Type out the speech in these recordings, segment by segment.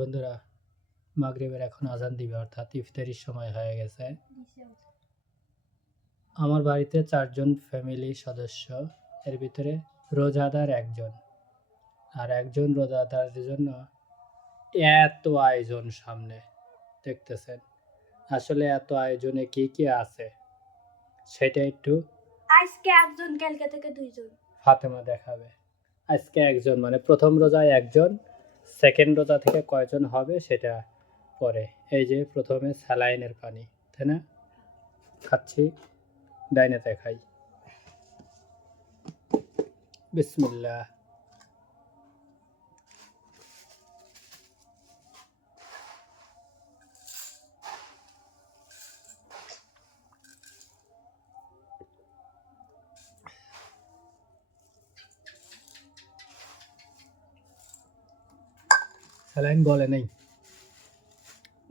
বন্ধুরা, মাগরিবের এখন আজান দিবে, অর্থাৎ ইফতারির সময় হয়ে গেছে। আমার বাড়িতে 4 জন ফ্যামিলি সদস্য, এর ভিতরে রোজাদার একজন, আর একজন রোজাদারের জন্য এত আয়োজন সামনে দেখতেছেন। আসলে এত আয়োজনে কি কি আছে সেটা একটু আজকে একজন, কালকে থেকে 2 জন ফাতেমা দেখাবে। আজকে একজন মানে প্রথম রোজায় একজন, সেকেন্ড রোজা থেকে কয়জন হবে সেটা পরে। এই যে প্রথমে স্যালাইনের পানি, তাই না? খাচ্ছি, ডাইনেতে খাই। বিসমিল্লাহ। স্যালাইন গলে নেই,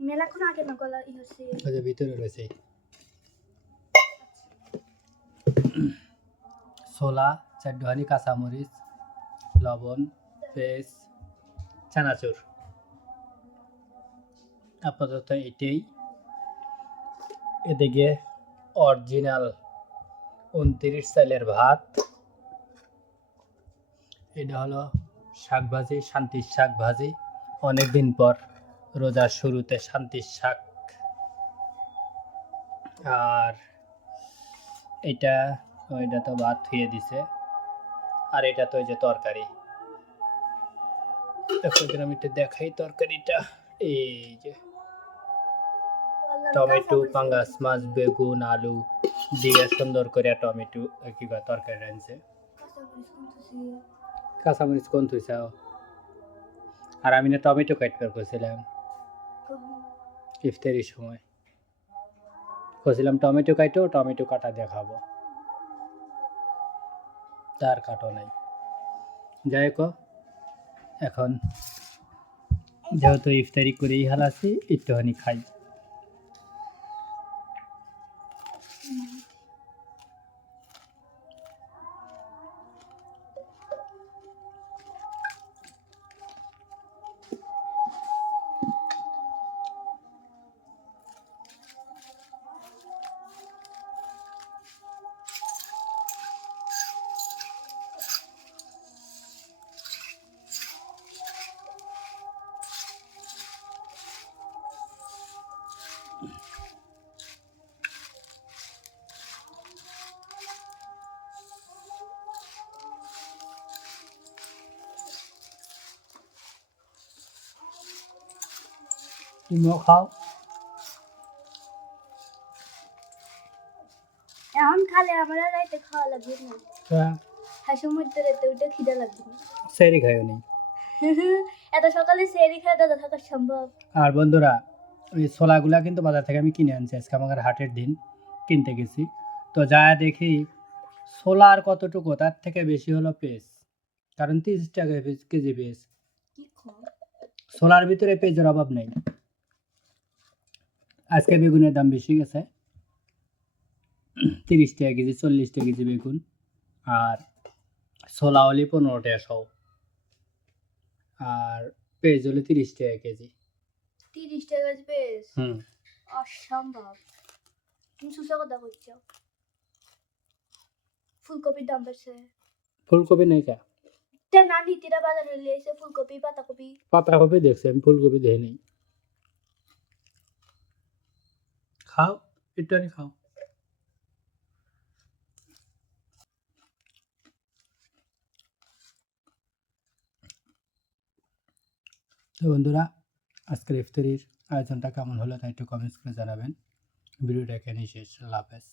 মেলাক্ষণ আগে না গলা হচ্ছে, ওই যে ভিতরে রয়েছে। ছোলা, চারটুখানি কাঁচামরিচ, লবণ, পেঁয়াজ, চানাচুর, আপাতত এটাই। এদিকে অরিজিনাল 29 চালের ভাত। এটা হলো শাক ভাজি, শান্তির শাক ভাজি। অনেকদিন পর রোজার শুরুতে শান্তির শাক। আর এটা ওইটা তো ভাত ধুয়ে দিছে, আর এটা তো ওই যে তরকারি। এখন আমি একটু দেখাই তরকারিটা। এই যে টমেটো, পাঙ্গাস মাছ, বেগুন, আলু দিয়ে সুন্দর করে টমেটো কিবা তরকারি রাঁধছে। কাঁচামরিচ কোন থুইছাও? আর আমি না টমেটো কাটতে করছিলাম ইফতারির সময়, বলছিলাম টমেটো কাটো, টমেটো কাটা দেখাবো, তার কাটো নাই। যাই হোক, এখন যেহেতু ইফতারি করেই হালাছি, একটুখানি খাই। তুমিও খাও। এখন খালে আমার রাইতে খাওয়া লাগবে না, হাসির মধ্যে রাইতে ওইটা খিদা লাগবে না। সেরি খাইও নি এত সকালে সেরি খেয়ে দাদা থাকা সম্ভব? আর বন্ধুরা, ওই ছোলাগুলা কিন্তু বাজার থেকে আমি কিনে আনছি, আজকে আমার হাটের দিন, কিনতে গেছি। তো যা দেখি ছোলার কতটুকু, তার থেকে বেশি হলো পেঁয়াজ, কারণ 30 টাকা কেজি পেঁয়াজ। ছোলার ভিতরে পেঁয়াজের অভাব নেই। আজকে বেগুনের দাম বেশি গেছে, 30 টাকা কেজি, 40 টাকা কেজি বেগুন। আর ছোলা হলে 15 টাকা সহ, আর পেঁয়াজ হলে 30 টাকা কেজি। 30 টাকা পেঁয়াজ? অসম্ভব। তুমি সুসা কথা বলছো। ফুলকপির দাম বেড়েছে। ফুলকপি নেই কা? নানি তিরা বাজারে লিয়েছে ফুলকপি, পাতাকপি। পাতাকপি দেখছি আমি, ফুলকপি দেখি নেই। খাও, একটুখানি খাও। তো বন্ধুরা, আজকের ইফতারির আয়োজনটা কেমন হলো তা একটু কমেন্টস করে জানাবেন। ভিডিওটা এখানেই শেষ। আল্লাহ হাফেজ।